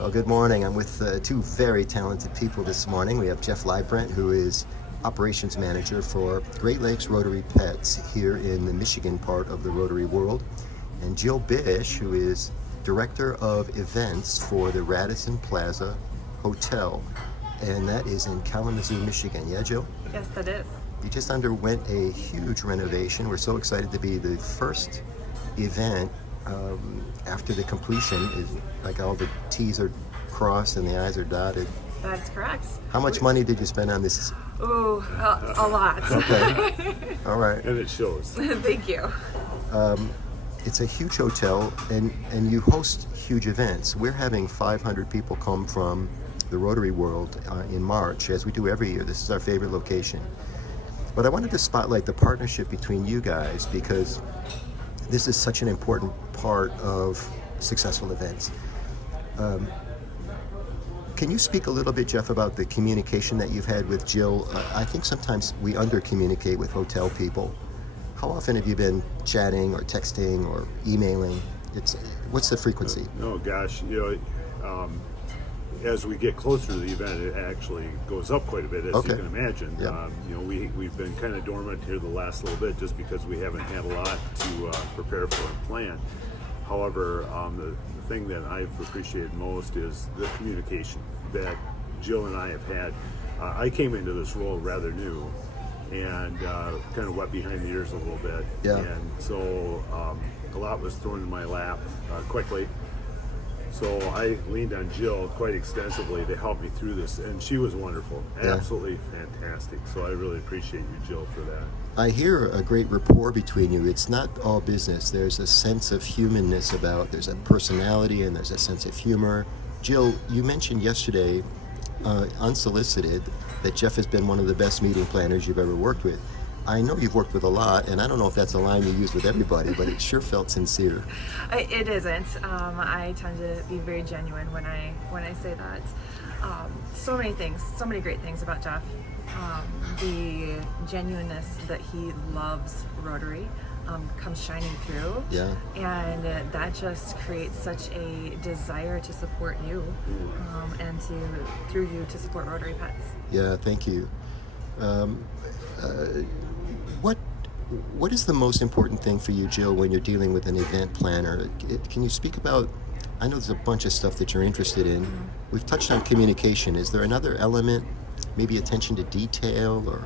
Well, good morning. I'm with two very talented people this morning. We have Jeff Leipprandt, who is operations manager for Great Lakes Rotary Pets here in the Michigan part of the Rotary world, and Jill Bish, who is director of events for the Radisson Plaza Hotel, and that is in Kalamazoo, Michigan. Yeah, Jill? Yes, that is. You just underwent a huge renovation. We're so excited to be the first event after the completion. Is like all the T's are crossed and the I's are dotted. That's correct. How much money did you spend on this? Oh, a lot. Okay. All right. And it shows. Thank you. It's a huge hotel, and you host huge events. We're having 500 people come from the Rotary world in March, as we do every year. This is our favorite location. But I wanted to spotlight the partnership between you guys because this is such an important part of successful events. Can you speak a little bit, Jeff, about the communication that you've had with Jill? I think sometimes we under-communicate with hotel people. How often have you been chatting or texting or emailing? What's the frequency? No, gosh, as we get closer to the event, it actually goes up quite a bit, as you can imagine. Yep. We've been kind of dormant here the last little bit just because we haven't had a lot to prepare for and plan. However, the thing that I've appreciated most is the communication that Jill and I have had. I came into this role rather new and kind of wet behind the ears a little bit. Yeah. And so a lot was thrown in my lap quickly. So I leaned on Jill quite extensively to help me through this, and she was wonderful, absolutely fantastic. So I really appreciate you, Jill, for that. I hear a great rapport between you. It's not all business. There's a sense of humanness there's a personality and there's a sense of humor. Jill, you mentioned yesterday, unsolicited, that Jeff has been one of the best meeting planners you've ever worked with. I know you've worked with a lot, and I don't know if that's a line you use with everybody, but it sure felt sincere. It isn't. I tend to be very genuine when I say that. So many great things about Jeff. The genuineness that he loves Rotary comes shining through. Yeah. And that just creates such a desire to support you and through you to support Rotary Pets. Yeah, thank you. What is the most important thing for you, Jill, when you're dealing with an event planner? Can you speak about, I know there's a bunch of stuff that you're interested in. Mm-hmm. We've touched on communication. Is there another element, maybe attention to detail or?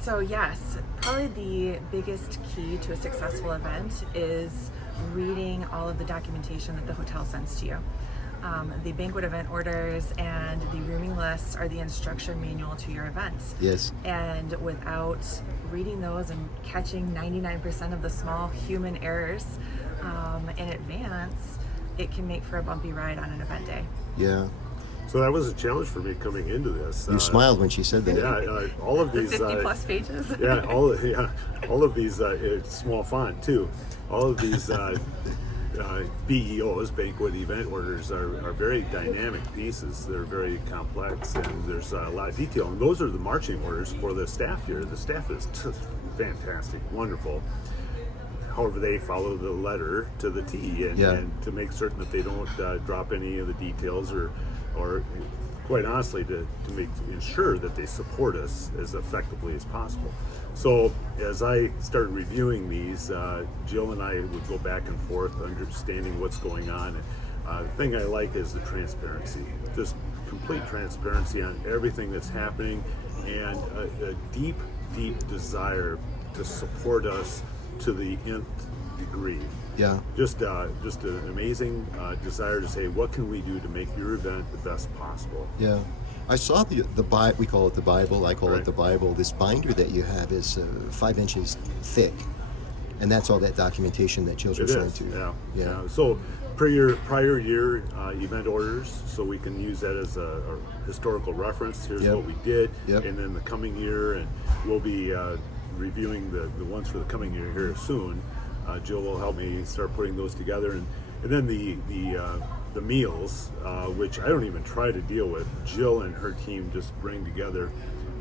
So yes, probably the biggest key to a successful event is reading all of the documentation that the hotel sends to you. The banquet event orders and the rooming lists are the instruction manual to your events. Yes. And without reading those and catching 99% of the small human errors in advance, it can make for a bumpy ride on an event day. Yeah. So that was a challenge for me coming into this. You smiled when she said that. Yeah, all of these 50 plus pages. all of these small font too. All of these BEOs, banquet event orders, are very dynamic pieces. They're very complex, and there's a lot of detail. And those are the marching orders for the staff here. The staff is just fantastic, wonderful. However, they follow the letter to the T, and to make certain that they don't drop any of the details, or quite honestly, to ensure that they support us as effectively as possible. So as I started reviewing these, Jill and I would go back and forth, understanding what's going on. The thing I like is the transparency, just complete transparency on everything that's happening, and a deep, deep desire to support us to the nth degree. Yeah. Just an amazing desire to say, what can we do to make your event the best possible? Yeah. I saw the Bible, we call it the Bible, I call it the Bible. This binder that you have is 5 inches thick, and that's all that documentation that Jill's referring to. Yeah. So prior year event orders, so we can use that as a historical reference. Here's what we did, and then the coming year, and we'll be reviewing the ones for the coming year here soon. Jill will help me start putting those together, and then the meals, which I don't even try to deal with. Jill and her team just bring together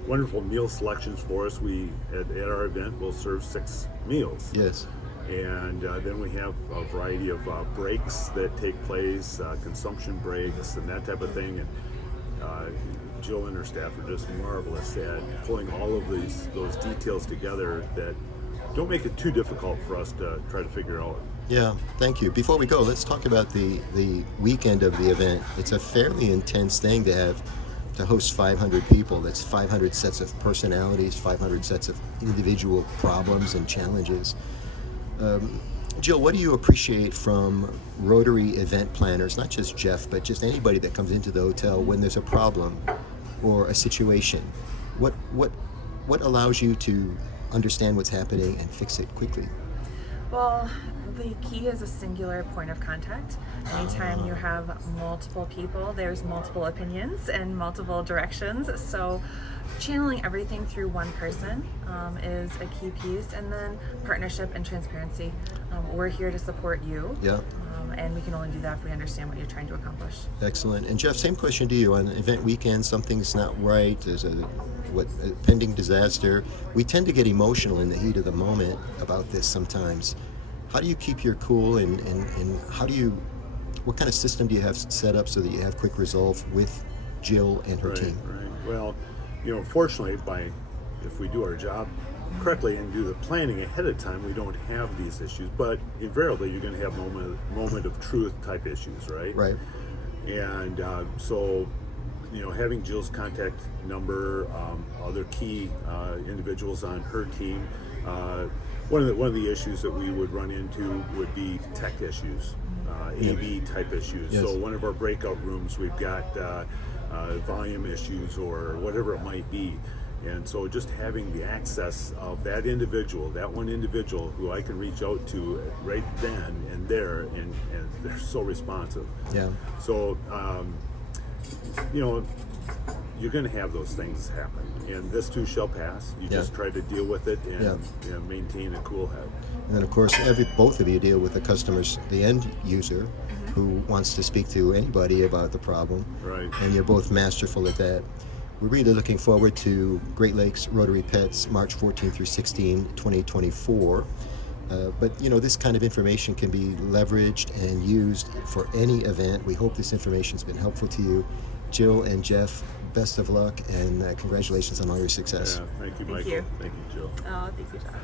wonderful meal selections for us. We at our event will serve 6 meals. Yes. And then we have a variety of breaks that take place, consumption breaks and that type of thing. And Jill and her staff are just marvelous at pulling all of those details together that don't make it too difficult for us to try to figure out. Yeah, thank you. Before we go, let's talk about the weekend of the event. It's a fairly intense thing to host 500 people. That's 500 sets of personalities, 500 sets of individual problems and challenges. Jill, what do you appreciate from Rotary event planners, not just Jeff, but just anybody that comes into the hotel when there's a problem or a situation? What allows you to understand what's happening and fix it quickly? Well, the key is a singular point of contact. Anytime you have multiple people, there's multiple opinions and multiple directions. So channeling everything through one person is a key piece. And then partnership and transparency. We're here to support you. Yeah. And we can only do that if we understand what you're trying to accomplish. Excellent. And Jeff, same question to you. On event weekend, something's not right. There's a pending disaster. We tend to get emotional in the heat of the moment about this sometimes. How do you keep your cool, and what kind of system do you have set up so that you have quick resolve with Jill and her team? Right. Well, fortunately, if we do our job correctly and do the planning ahead of time, we don't have these issues. But invariably, you're going to have moment of truth type issues, right? Right. And so, having Jill's contact number, other key individuals on her team. One of the issues that we would run into would be tech issues, AV type issues. Yes. So one of our breakout rooms, we've got volume issues or whatever it might be. And so just having the access of that one individual who I can reach out to right then and there, and they're so responsive. Yeah. So, you're going to have those things happen, and this too shall pass. You just try to deal with it and maintain a cool head. And then, of course, both of you deal with the customers, the end user, who wants to speak to anybody about the problem. Right. And you're both masterful at that. We're really looking forward to Great Lakes Rotary Pets, March 14 through 16, 2024. But this kind of information can be leveraged and used for any event. We hope this information's been helpful to you. Jill and Jeff, best of luck and congratulations on all your success. Yeah, thank you, Michael. Thank you. Thank you, Jill. Oh, thank you, John.